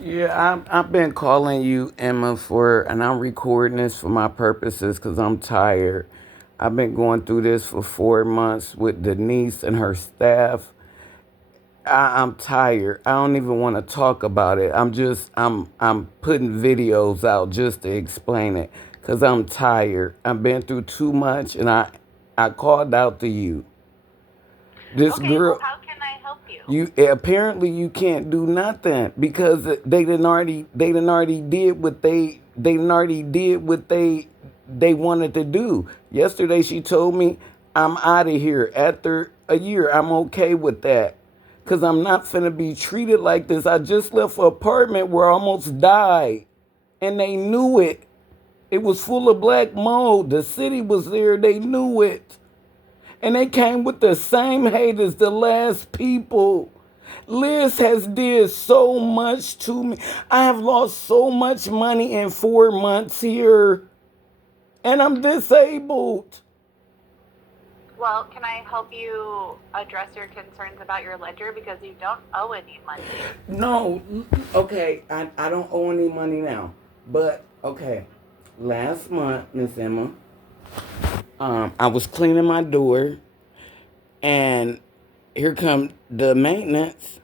Yeah, I've been calling you, Emma, and I'm recording this for my purposes because I'm tired. I've been going through this for 4 months with Denise and her staff. I'm tired. I don't even want to talk about it. I'm putting videos out just to explain it because I'm tired. I've been through too much, and I called out to you. This Okay, well, girl, how can I help you? you apparently you can't do nothing because they didn't already did what they done already did what they wanted to do. Yesterday she told me I'm out of here after a year. I'm okay with that. Cause I'm not finna be treated like this. I just left an apartment where I almost died. And they knew it. It was full of black mold. The city was there. They knew it. And they came with the same hate as the last people. Liz has did so much to me. I have lost so much money in 4 months here. And I'm disabled. Well, can I help you address your concerns about your ledger because you don't owe any money? No, okay, I don't owe any money now. But okay, last month, Miss Emma, I was cleaning my door, and here come the maintenance.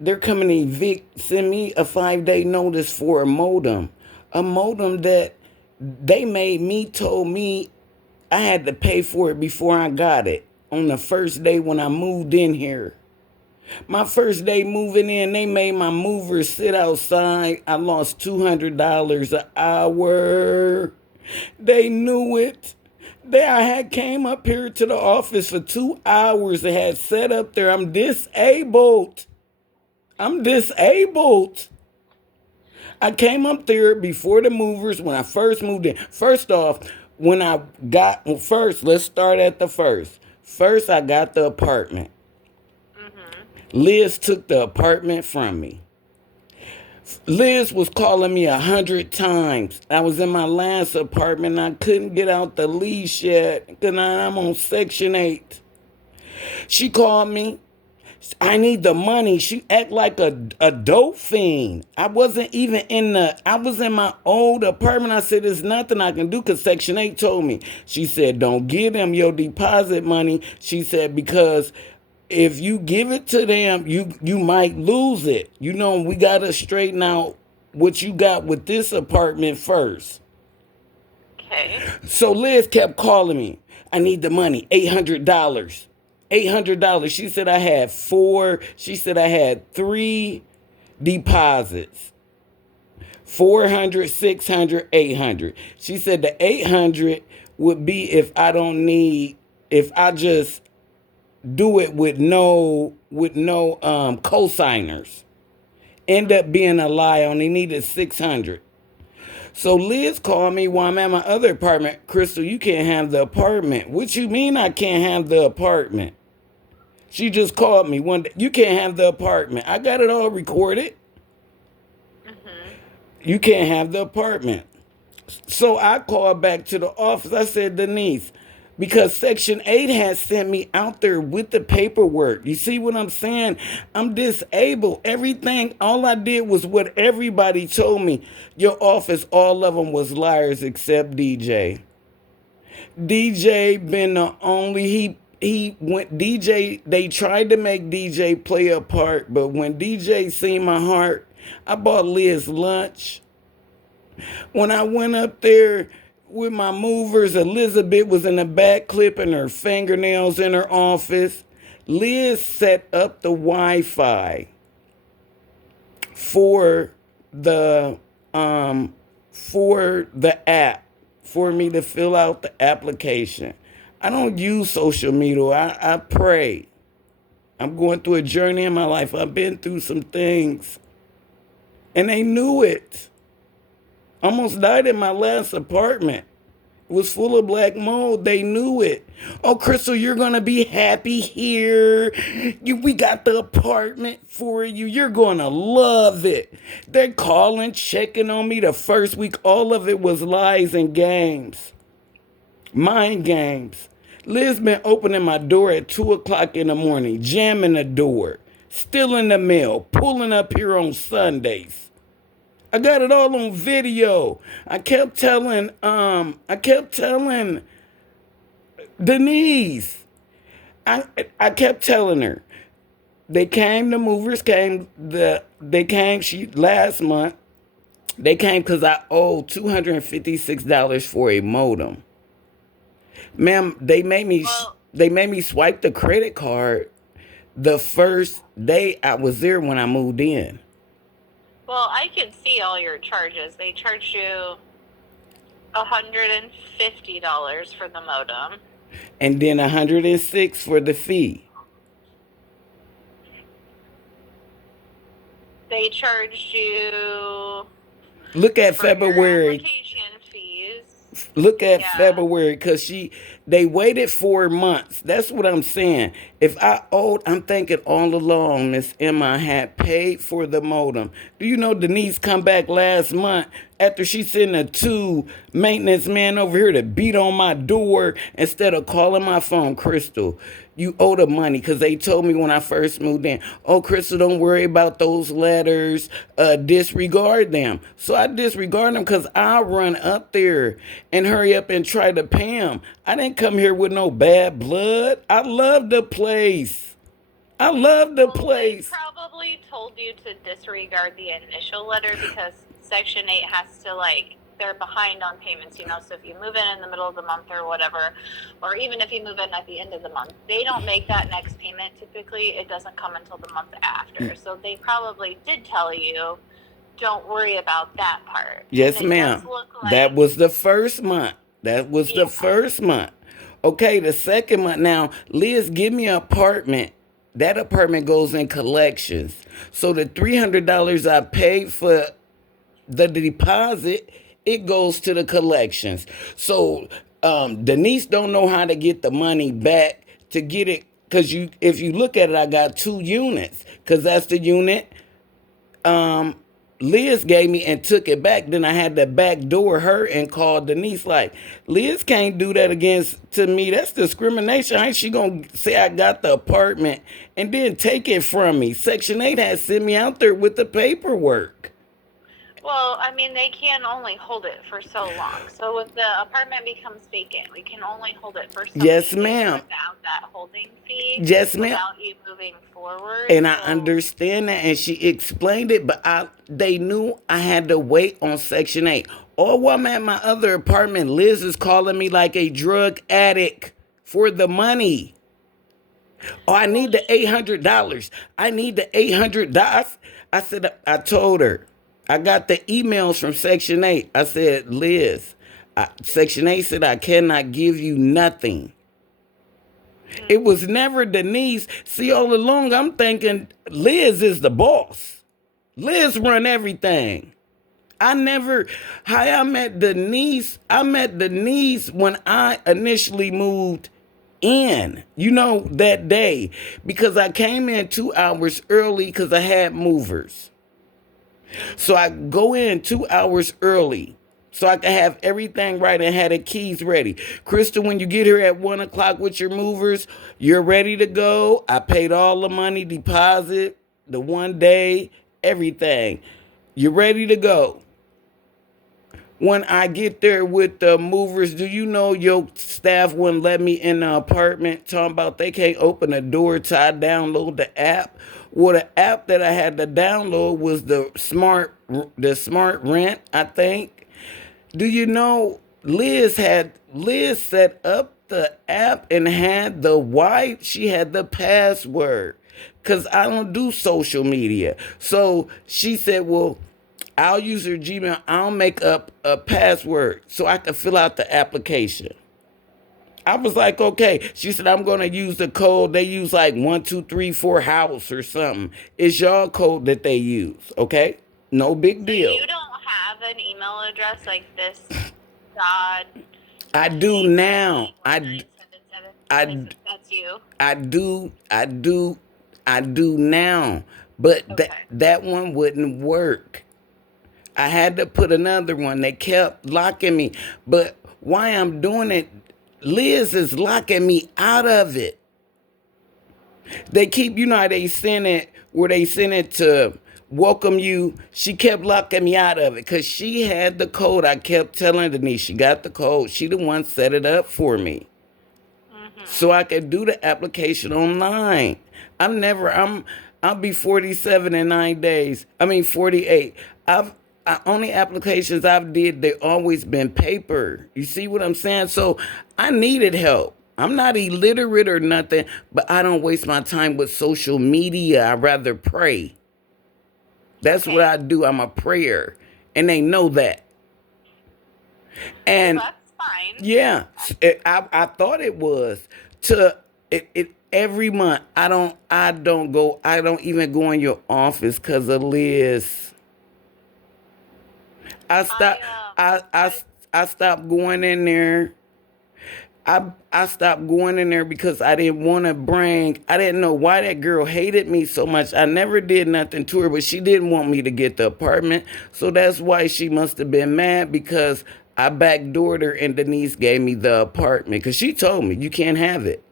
They're coming to evict, send me a 5 day notice for a modem that they made me told me I had to pay for it before I got it on the first day when I moved in here. My first day moving in, they made my movers sit outside. I lost $200 an hour. They knew it. I had came up here to the office for 2 hours and had sat up there. I'm disabled. I'm disabled. I came up there before the movers when I first moved in. First off, when I got, well, first, let's start at the first. First, I got the apartment. Mm-hmm. Liz took the apartment from me. Liz was calling me 100 times. I was in my last apartment. And I couldn't get out the lease yet because I'm on Section 8. She called me. I need the money. She act like a dope fiend. I was in my old apartment. I said, there's nothing I can do because Section 8 told me. She said, don't give them your deposit money. She said, because if you give it to them, you might lose it. You know, we got to straighten out what you got with this apartment first. Okay. So Liz kept calling me. I need the money, $800. $800. She said I had four. She said I had three deposits. 400, 600, 800. She said the 800 would be if I just do it with no cosigners. End up being a lie. Only needed 600. So Liz called me while I'm at my other apartment. Crystal, you can't have the apartment. What you mean I can't have the apartment? She just called me one day. You can't have the apartment. I got it all recorded. Mm-hmm. You can't have the apartment. So I called back to the office. I said, Denise, because Section 8 has sent me out there with the paperwork. You see what I'm saying? I'm disabled. Everything, all I did was what everybody told me. Your office, all of them was liars except DJ. DJ been the only, he went, DJ, they tried to make DJ play a part, but when DJ seen my heart, I bought Liz lunch. When I went up there with my movers, Elizabeth was in the back clipping her fingernails in her office. Liz set up the Wi-Fi for the for the app for me to fill out the application. I don't use social media. I pray. I'm going through a journey in my life. I've been through some things. And they knew it. Almost died in my last apartment. It was full of black mold. They knew it. Oh, Crystal, you're going to be happy here. We got the apartment for you. You're going to love it. They're calling, checking on me the first week. All of it was lies and games. Mind games. Liz been opening my door at 2 o'clock in the morning, jamming the door, stealing the mail, pulling up here on Sundays. I got it all on video. I kept telling Denise. I kept telling her. The movers came she last month. They came because I owed $256 for a modem. Ma'am, Well, they made me swipe the credit card the first day I was there when I moved in. well, I can see all your charges. They charged you $150 for the modem. And then 106 for the fee. They charged you Look at for your February. application fees. Look at Yeah. February, because they waited 4 months. That's what I'm saying. If I owed, I'm thinking all along, Miss Emma, I had paid for the modem. Do you know Denise come back last month after she sent a two maintenance man over here to beat on my door instead of calling my phone? Crystal, you owe the money, because they told me when I first moved in, oh, Crystal, don't worry about those letters, disregard them. So I disregard them because I run up there and hurry up and try to pay them. I didn't come here with no bad blood. I love the place. I love the Well, they place. probably told you to disregard the initial letter because Section 8 has to, they're behind on payments, So if you move in the middle of the month or whatever, or even if you move in at the end of the month, they don't make that next payment typically. It doesn't come until the month after. So they probably did tell you, don't worry about that part. Yes, And it does ma'am. look That like, was the first month. That was the yeah. first month. Okay, the second month. Now, Liz, give me an apartment. That apartment goes in collections. So the $300 I paid for the deposit, it goes to the collections. So Denise don't know how to get the money back to get it, because if you look at it, I got 2 units, because that's the unit Liz gave me and took it back. Then I had to backdoor her and call Denise like, Liz can't do that against to me. That's discrimination. How ain't she gonna say I got the apartment and then take it from me? Section 8 has sent me out there with the paperwork. Well, I mean, they can only hold it for so long. So if the apartment becomes vacant, we can only hold it for so Yes, many days ma'am. without that holding fee, Yes, ma'am. without you moving forward. And I So, understand that, and she explained it, but they knew I had to wait on Section 8. Or while I'm at my other apartment, Liz is calling me like a drug addict for the money. Oh, I well, need the $800. I need the $800. I told her, I got the emails from Section 8. I said, Liz, Section 8 said I cannot give you nothing. It was never Denise. See, all along, I'm thinking Liz is the boss. Liz run everything. I never, how I met Denise when I initially moved in, that day, because I came in 2 hours early because I had movers. So I go in 2 hours early so I can have everything right and have the keys ready. Crystal, when you get here at 1 o'clock with your movers, you're ready to go. I paid all the money, deposit, the 1 day, everything. You're ready to go. When I get there with the movers, do you know your staff wouldn't let me in the apartment? Talking about they can't open the door till I download the app. Well, the app that I had to download was the smart rent, I think. Do you know Liz set up the app and had she had the password, because I don't do social media. So she said, well, I'll use her Gmail. I'll make up a password so I can fill out the application. I was like, okay. She said, I'm going to use the code. They use like 1234 house or something. It's y'all code that they use, okay? No big so deal. you don't have an email address like this dot I do now. I, 1977? That's you. I do now. But Okay. that one wouldn't work. I had to put another one. They kept locking me. But why I'm doing it, Liz is locking me out of it. They keep, you know how they send it, where they send it to welcome you. She kept locking me out of it because she had the code. I kept telling Denise she got the code. She the one set it up for me Mhm. so I could do the application online. I'll be 47 in 9 days. I mean 48. Only applications I've did, they always been paper. You see what I'm saying? So I needed help. I'm not illiterate or nothing, but I don't waste my time with social media. I rather pray. That's what Okay. I do. I'm a prayer. And they know that. Well, And that's fine. yeah, I thought it was to it every month. I don't even go in your office because of Liz. I I stopped I I I I stopped going in there. I stopped going in there because I didn't want to bring. I didn't know why that girl hated me so much. I never did nothing to her, but she didn't want me to get the apartment. So that's why she must have been mad because I backdoored her and Denise gave me the apartment because she told me you can't have it.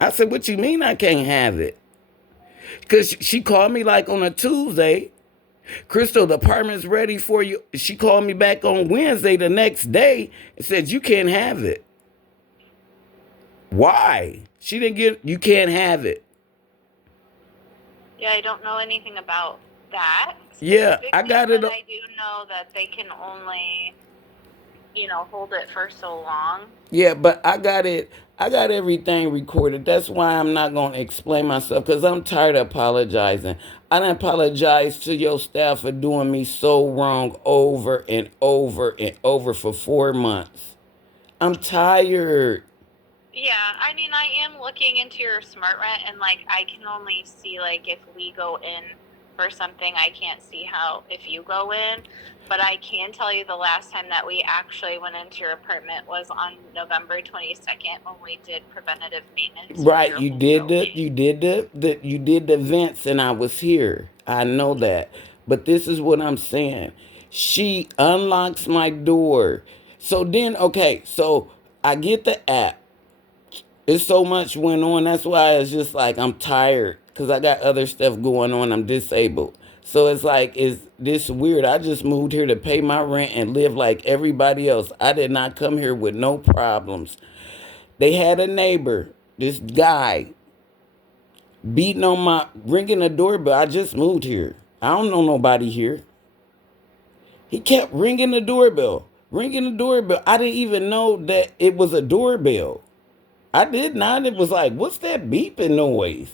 I said, "What you mean I can't have it?" Because she called me like on a Tuesday. Crystal, the apartment's ready for you. She called me back on Wednesday the next day and said, "You can't have it." Why? She didn't get, you can't have it. Yeah, I don't know anything about that Yeah, I specifically, got it. but I do know that they can only, hold it for so long. Yeah, but I got it. I got everything recorded. That's why I'm not going to explain myself because I'm tired of apologizing. I done apologize to your staff for doing me so wrong over and over and over for 4 months. I'm tired. Yeah, I mean, I am looking into your smart rent, and like, I can only see like if we go in for something, I can't see how if you go in. But I can tell you the last time that we actually went into your apartment was on November 22nd when we did preventative maintenance for Right, your whole building. you did the events and I was here. I know that. But this is what I'm saying. She unlocks my door. So then okay, so I get the app. It's so much went on. That's why it's just like I'm tired cuz I got other stuff going on. I'm disabled. So it's like is this weird. I just moved here to pay my rent and live like everybody else. I did not come here with no problems. They had a neighbor, this guy beating on my ringing the doorbell. I just moved here. I don't know nobody here. He kept ringing the doorbell. I didn't even know that it was a doorbell. I did not. It was like, what's that beeping noise?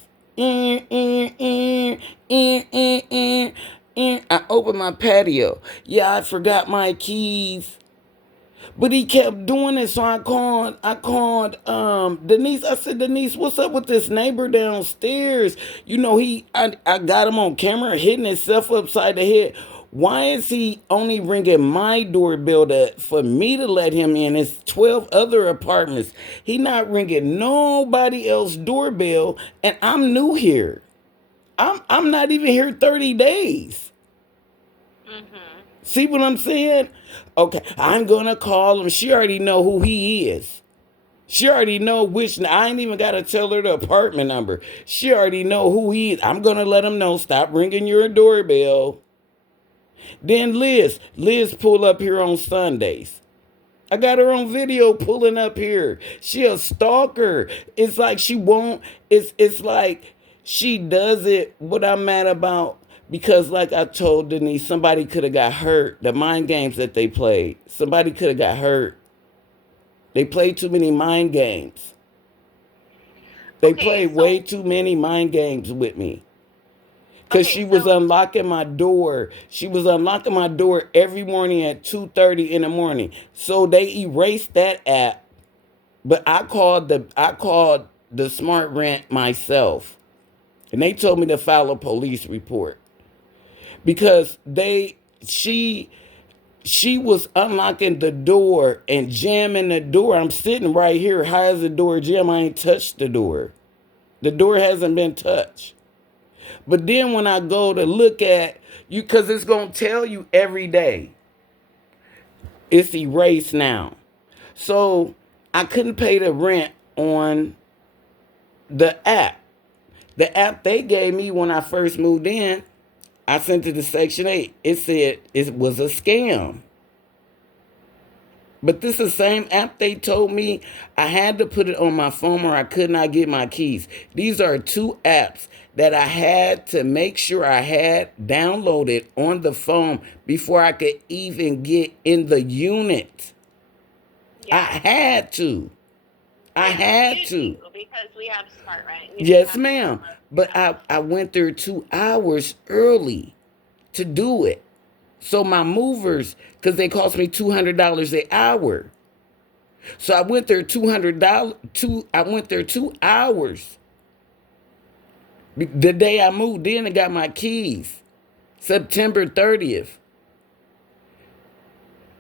I opened my patio. Yeah, I forgot my keys. But he kept doing it, so I called Denise. I said, Denise, what's up with this neighbor downstairs? I got him on camera hitting himself upside the head. Why is he only ringing my doorbell for me to let him in? It's 12 other apartments. He not ringing nobody else doorbell, and I'm new here. I'm not even here 30 days. Mhm. See what I'm saying? Okay, I'm gonna call him. She already know who he is. She already know which. I ain't even gotta tell her the apartment number. She already know who he is. I'm gonna let him know. Stop ringing your doorbell. Then Liz pull up here on Sundays. I got her on video pulling up here. She a stalker. It's like she won't. It's like she does it. What I'm mad about because, like I told Denise, somebody could have got hurt. The mind games that they played. Somebody could have got hurt. They played too many mind games. They Okay, played way so too many mind games with me. Cause okay, she was so unlocking my door. She was unlocking my door every morning at 2:30 in the morning. So they erased that app. But I called the Smart Rent myself, and they told me to file a police report because she was unlocking the door and jamming the door. I'm sitting right here. How is the door jam? I ain't touched the door. The door hasn't been touched. But then when I go to look at you, because it's gonna tell you every day, it's erased now. So I couldn't pay the rent on The app. The app they gave me when I first moved in, I sent it to Section 8. It said it was a scam. But this is the same app they told me I had to put it on my phone or I could not get my keys. These are two apps that I had to make sure I had downloaded on the phone before I could even get in the unit. Yeah. I had to. I had to. Because we have Smart Rent. Yes, ma'am. But I went there 2 hours early to do it. So my movers, because they cost me $200 an hour. So I went there $200. I went there 2 hours. The day I moved in and got my keys, September 30th.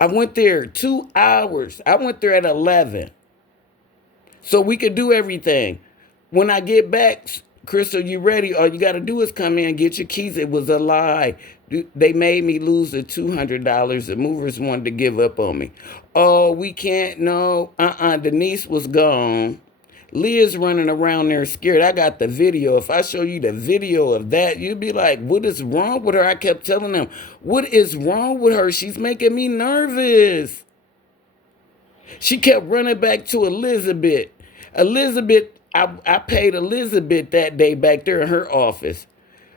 I went there 2 hours. I went there at 11. So we could do everything. When I get back, Crystal, you ready? All you got to do is come in and get your keys. It was a lie. They made me lose the $200. The movers wanted to give up on me. Oh, we can't. No. Denise was gone. Liz running around there scared. I got the video. If I show you the video of that, you'd be like, what is wrong with her? I kept telling them, what is wrong with her? She's making me nervous. She kept running back to Elizabeth. I paid Elizabeth that day back there in her office.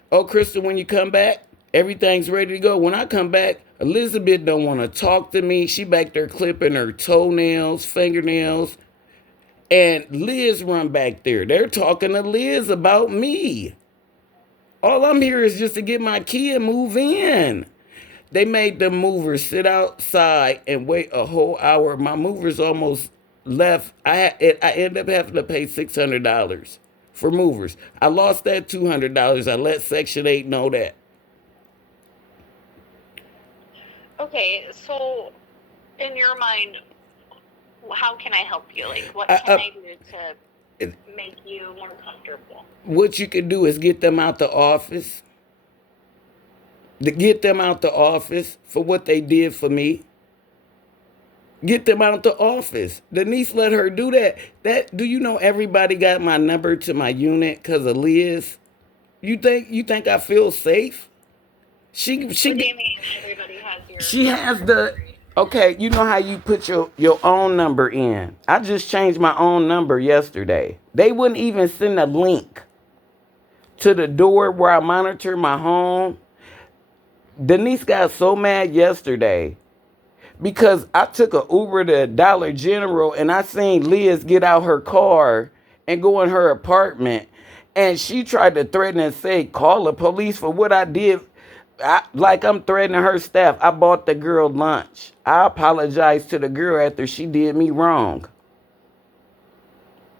Oh, Crystal, when you come back, everything's ready to go. When I come back, Elizabeth don't want to talk to me. She back there clipping her toenails, fingernails. And Liz run back there. They're talking to Liz about me. All I'm here is just to get my key and move in. They made the movers sit outside and wait a whole hour. My movers almost left. I ended up having to pay $600 for movers. I lost that $200. I let Section 8 know that. Okay, so in your mind, how can I help you? Like, what can I do to make you more comfortable? What you can do is get them out the office. Get them out the office for what they did for me. Get them out the office. Denise let her do that. Do you know everybody got my number to my unit because of Liz? You think I feel safe? She what do you mean everybody has your... She has the... Okay, you know how you put your own number in. I just changed my own number yesterday. They wouldn't even send a link to the door where I monitor my home. Denise got so mad yesterday because I took an Uber to Dollar General and I seen Liz get out her car and go in her apartment. And she tried to threaten and say, call the police for what I did. Like I'm threatening her staff. I bought the girl lunch. I apologized to the girl after she did me wrong.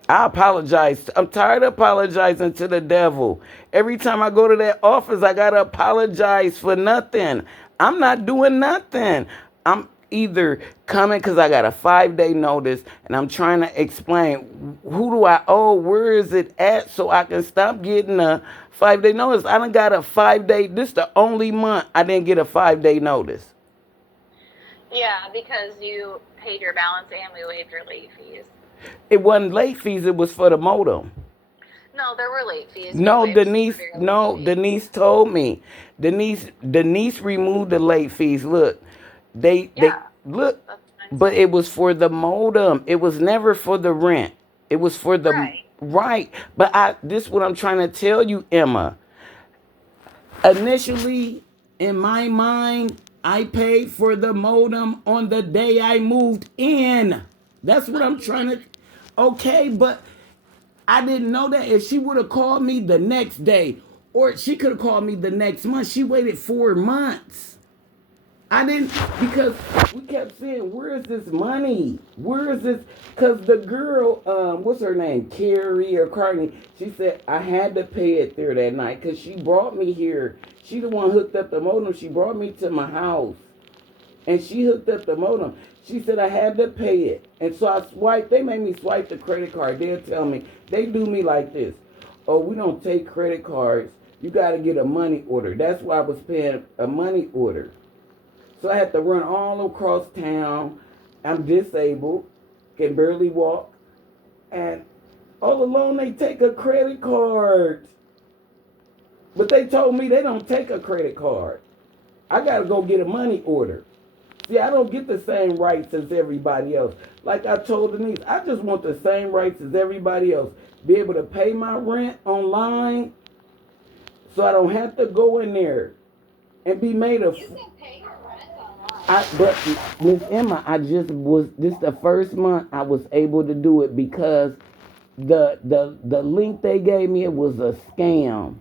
I apologize. I'm tired of apologizing to the devil. Every time I go to that office, I got to apologize for nothing. I'm not doing nothing. I'm either coming because I got a 5-day notice and I'm trying to explain who do I owe, where is it at so I can stop getting a 5-day notice. I done got a 5-day. This is the only month I didn't get a 5-day notice. Yeah, because you paid your balance and we waived your late fees. It wasn't late fees. It was for the modem. No, there were late fees. No, Denise told me. Denise removed the late fees. Look, they look, but it was for the modem. It was never for the rent. It was for the right. But this is what I'm trying to tell you, Emma. Initially, in my mind, I paid for the modem on the day I moved in. That's what I'm trying to... Okay, but I didn't know that. If she would have called me the next day, or she could have called me the next month, she waited 4 months. I didn't, because we kept saying, where is this money? Where is this? Because the girl, what's her name? Carrie or Carney, she said, I had to pay it there that night because she brought me here. She the one hooked up the modem. She brought me to my house. And she hooked up the modem. She said I had to pay it. And so I swiped. They made me swipe the credit card. They'll tell me. They do me like this. Oh, we don't take credit cards. You got to get a money order. That's why I was paying a money order. So I had to run all across town. I'm disabled. Can barely walk. And All along they take a credit card. But they told me they don't take a credit card. I got to go get a money order. See, I don't get the same rights as everybody else. Like I told Denise, I just want the same rights as everybody else. Be able to pay my rent online so I don't have to go in there and be made a... You can pay your rent online. But Miss Emma, this the first month I was able to do it because the link they gave me, it was a scam.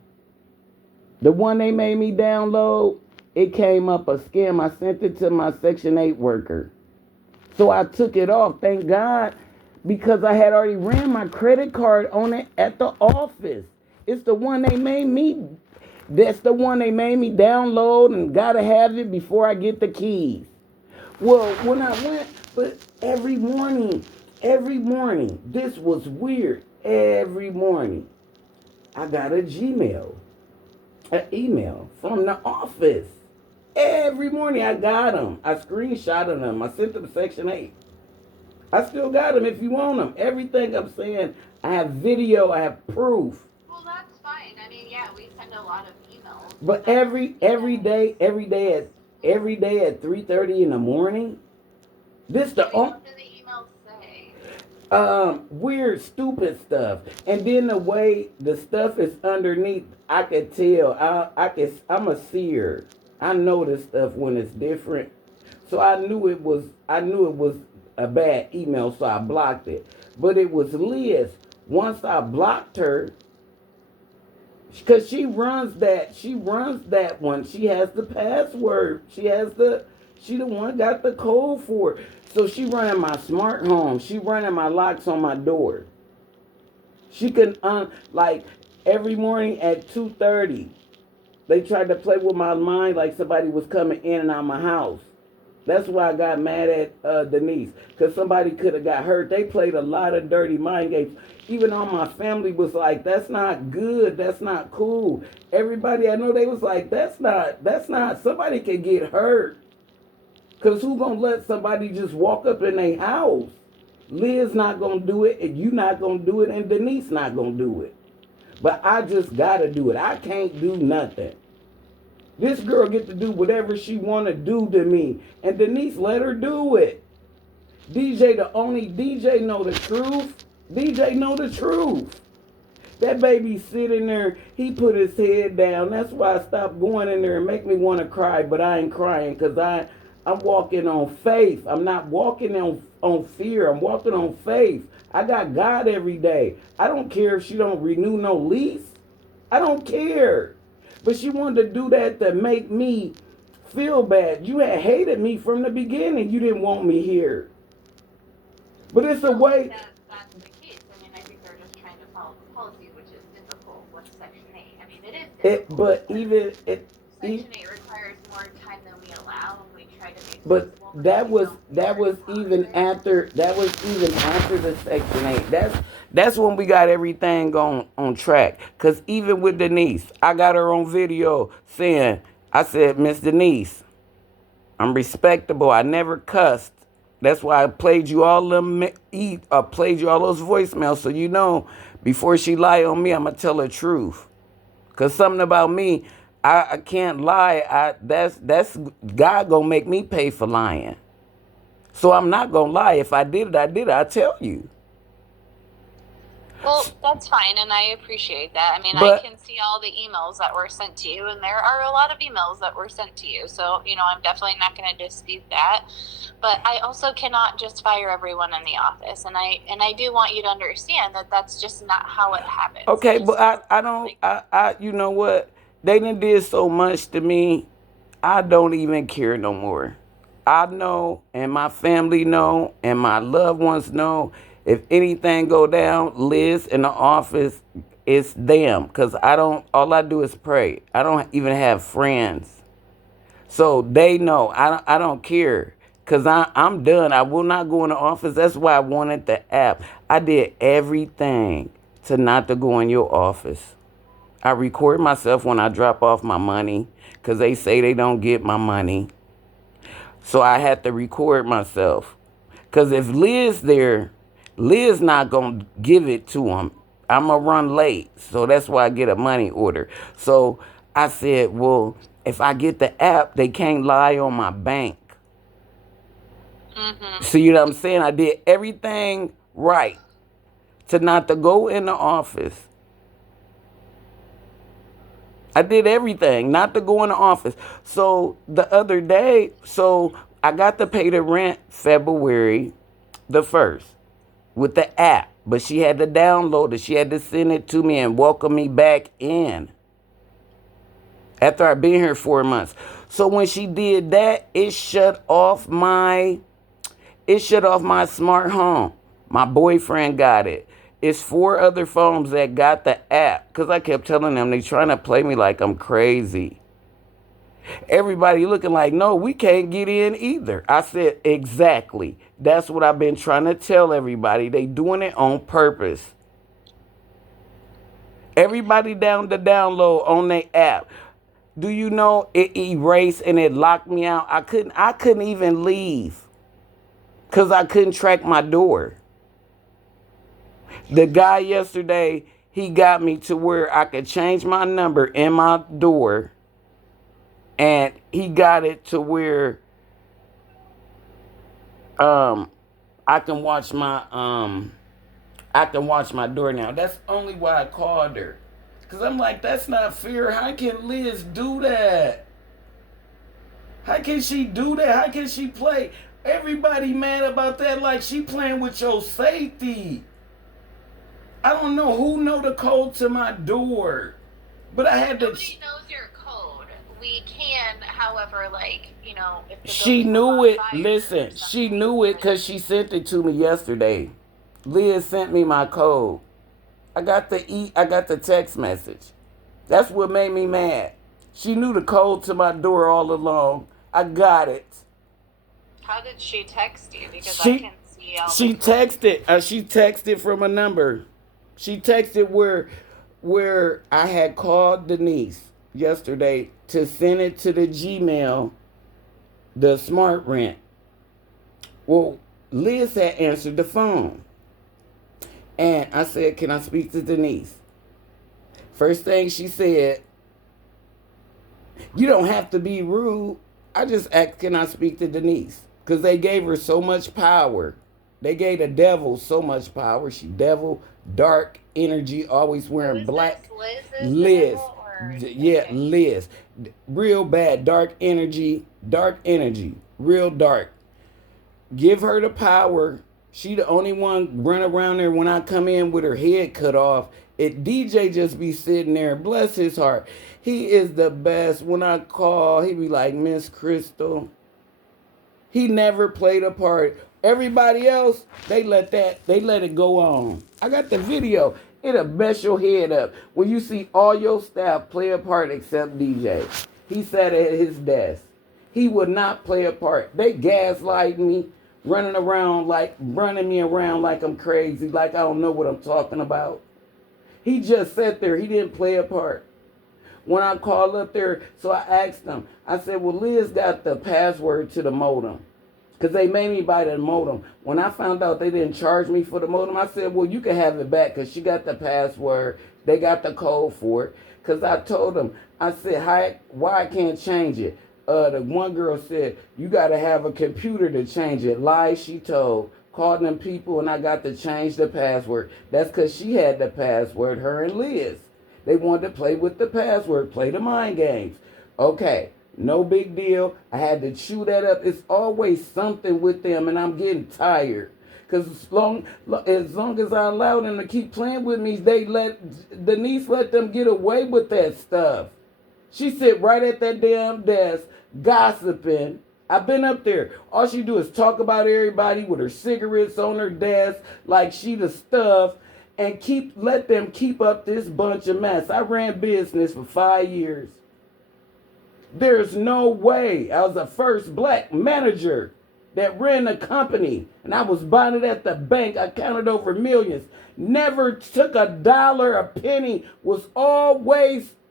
The one they made me download, it came up a scam. I sent it to my Section 8 worker. So I took it off, thank God, because I had already ran my credit card on it at the office. It's the one they made me, that's the one they made me download and gotta have it before I get the keys. Well, when I went, but every morning, this was weird. Every morning, I got a Gmail, an email from the office. Every morning I got them. I screenshotted them. I sent them to Section 8. I still got them if you want them. Everything I'm saying, I have video, I have proof. Well, that's fine. I mean, yeah, we send a lot of emails. But every day at 3:30 in the morning, this the What do the emails say? weird, stupid stuff. And then the way the stuff is underneath, I could tell. I'm a seer. I know this stuff when it's different. So I knew it was a bad email, so I blocked it. But it was Liz. Once I blocked her, because she runs that one. She has the password. She the one got the code for it. So she running my smart home. She running my locks on my door. She can like every morning at 2:30. They tried to play with my mind like somebody was coming in and out of my house. That's why I got mad at Denise, because somebody could have got hurt. They played a lot of dirty mind games. Even all my family was like, that's not good. That's not cool. Everybody I know, they was like, that's not, somebody can get hurt. Because who going to let somebody just walk up in their house? Liz not going to do it, and you not going to do it, and Denise not going to do it. But I just got to do it. I can't do nothing. This girl get to do whatever she want to do to me. And Denise let her do it. DJ, the only DJ know the truth. DJ know the truth. That baby sitting there, he put his head down. That's why I stopped going in there and make me want to cry. But I ain't crying because I'm walking on faith. I'm not walking on fear. I'm walking on faith. I got God every day. I don't care if she don't renew no lease. I don't care. But she wanted to do that to make me feel bad. You had hated me from the beginning. You didn't want me here. But it's a way. That's the case. I mean, I think they're just trying to follow the policy, which is difficult with Section 8. I mean, it is difficult. Section 8 requires more time than we allow, and we try to make. But that was even after the Section 8. That's when we got everything on track. Cause even with Denise, I got her on video saying, I said, Miss Denise, I'm respectable. I never cussed. That's why I played you all those voicemails, so you know before she lie on me, I'ma tell her truth. Cause something about me, I can't lie. That's God gonna make me pay for lying. So I'm not gonna lie. If I did it, I tell you. Well, that's fine, and I appreciate that. I mean, But- I can see all the emails that were sent to you, and there are a lot of emails that were sent to you. So, I'm definitely not going to dispute that. But I also cannot just fire everyone in the office, and I do want you to understand that that's just not how it happens. Okay, but I don't, you know what? They done did so much to me, I don't even care no more. I know, and my family know, and my loved ones know, if anything go down, Liz in the office, it's them. Because all I do is pray. I don't even have friends. So they know, I don't care. Because I'm done. I will not go in the office. That's why I wanted the app. I did everything to not to go in your office. I record myself when I drop off my money. Because they say they don't get my money. So I had to record myself. Because if Liz there, Liz not going to give it to him. I'm going to run late. So that's why I get a money order. So I said, well, if I get the app, they can't lie on my bank. See what I'm saying? I did everything right to not to go in the office. I did everything not to go in the office. So the other day, so I got to pay the rent February the 1st with the app. But she had to download it. She had to send it to me and welcome me back in after I've been here 4 months. So when she did that, it shut off my smart home. My boyfriend got it. It's 4 other phones that got the app. Because I kept telling them they trying to play me like I'm crazy. Everybody looking like, no, we can't get in either. I said, exactly. That's what I've been trying to tell everybody. They doing it on purpose. Everybody down to download on their app. Do you know it erased and it locked me out? I couldn't even leave because I couldn't track my door. The guy yesterday, he got me to where I could change my number in my door, and he got it to where I can watch my door now. That's only why I called her. Cause I'm like, that's not fair. How can Liz do that? How can she do that? How can she play? Everybody mad about that like she playing with your safety. I don't know who know the code to my door. But I had to. Nobody knows your code. We can, however, like, if the She knew it. Listen, she knew it because she sent it to me yesterday. Liz sent me my code. I got the text message. That's what made me mad. She knew the code to my door all along. I got it. How did she text you? Because I can see all she texted. She texted from a number. She texted where I had called Denise yesterday to send it to the Gmail, the Smart Rent. Well, Liz had answered the phone. And I said, can I speak to Denise? First thing she said, you don't have to be rude. I just asked, can I speak to Denise? Because they gave her so much power. They gave the devil so much power. She devil, dark energy, always wearing black. Liz. Yeah, Liz. Real bad, dark energy, real dark. Give her the power. She the only one run around there when I come in with her head cut off. DJ just be sitting there, bless his heart. He is the best. When I call, he be like, Miss Crystal. He never played a part. Everybody else, they let it go on. I got the video. It'll mess your head up when you see all your staff play a part except DJ. He sat at his desk. He would not play a part. They gaslight me. Running me around like I'm crazy, like I don't know what I'm talking about. He just sat there. He didn't play a part. When I called up there, so I asked them. I said, well, Liz got the password to the modem. Because they made me buy the modem. When I found out they didn't charge me for the modem, I said, well, you can have it back because she got the password. They got the code for it. Because I told them, I said, why I can't change it? The one girl said, you got to have a computer to change it. Lies she told. Called them people and I got to change the password. That's because she had the password, her and Liz. They wanted to play with the password, play the mind games. Okay, no big deal. I had to chew that up. It's always something with them and I'm getting tired. Because as long as I allow them to keep playing with me, Denise let them get away with that stuff. She sit right at that damn desk, gossiping. I've been up there. All she do is talk about everybody with her cigarettes on her desk, like she the stuff, and let them keep up this bunch of mess. I ran business for 5 years. There's no way. I was the first black manager that ran a company, and I was buying it at the bank. I counted over millions. Never took a dollar, a penny.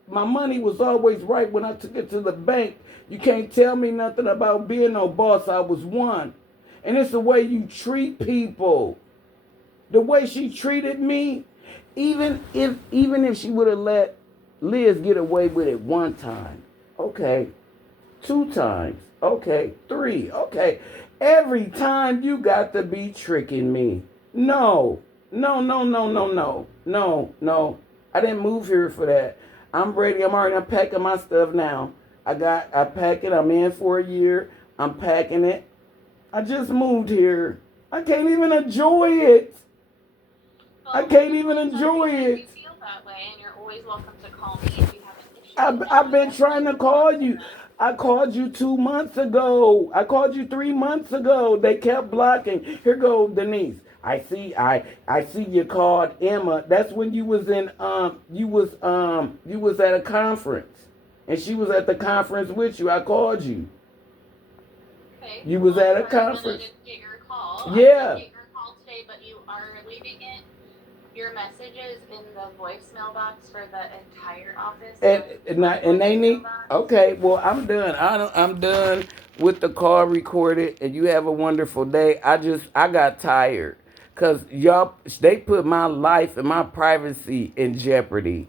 My money was always right when I took it to the bank. You can't tell me nothing about being no boss. I was one. And it's the way you treat people. The way she treated me, even if she would have let Liz get away with it one time, okay, 2 times, okay, 3, okay. Every time you got to be tricking me. No, no, no, no, no, no, no, no. I didn't move here for that. I'm ready. I'm already unpacking my stuff now. I pack it. I'm in for a year. I'm packing it. I just moved here. I can't even enjoy it. Well, I can't even I'm enjoy sorry that it. you feel that way, and you're always welcome to call me if you have an issue. I've been trying to call you. I called you 2 months ago. I called you 3 months ago. They kept blocking. Here go Denise. I see you called Emma. That's when you was you was at a conference. And she was at the conference with you. I called you. Okay. You was at a I'm sorry that I conference. didn't get your call. Yeah. I did get your call today, but you are leaving your messages in the voicemail box for the entire office. And they need. Okay, well I'm done. I'm done with the call recorded, and you have a wonderful day. I got tired because they put my life and my privacy in jeopardy.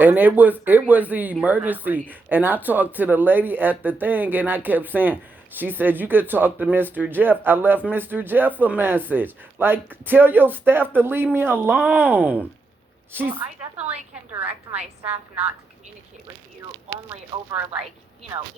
And it was the emergency. And I talked to the lady at the thing, and I kept saying, she said you could talk to Mr. Jeff. I left Mr. Jeff a message. Like, tell your staff to leave me alone. Well, I definitely can direct my staff not to communicate with you only over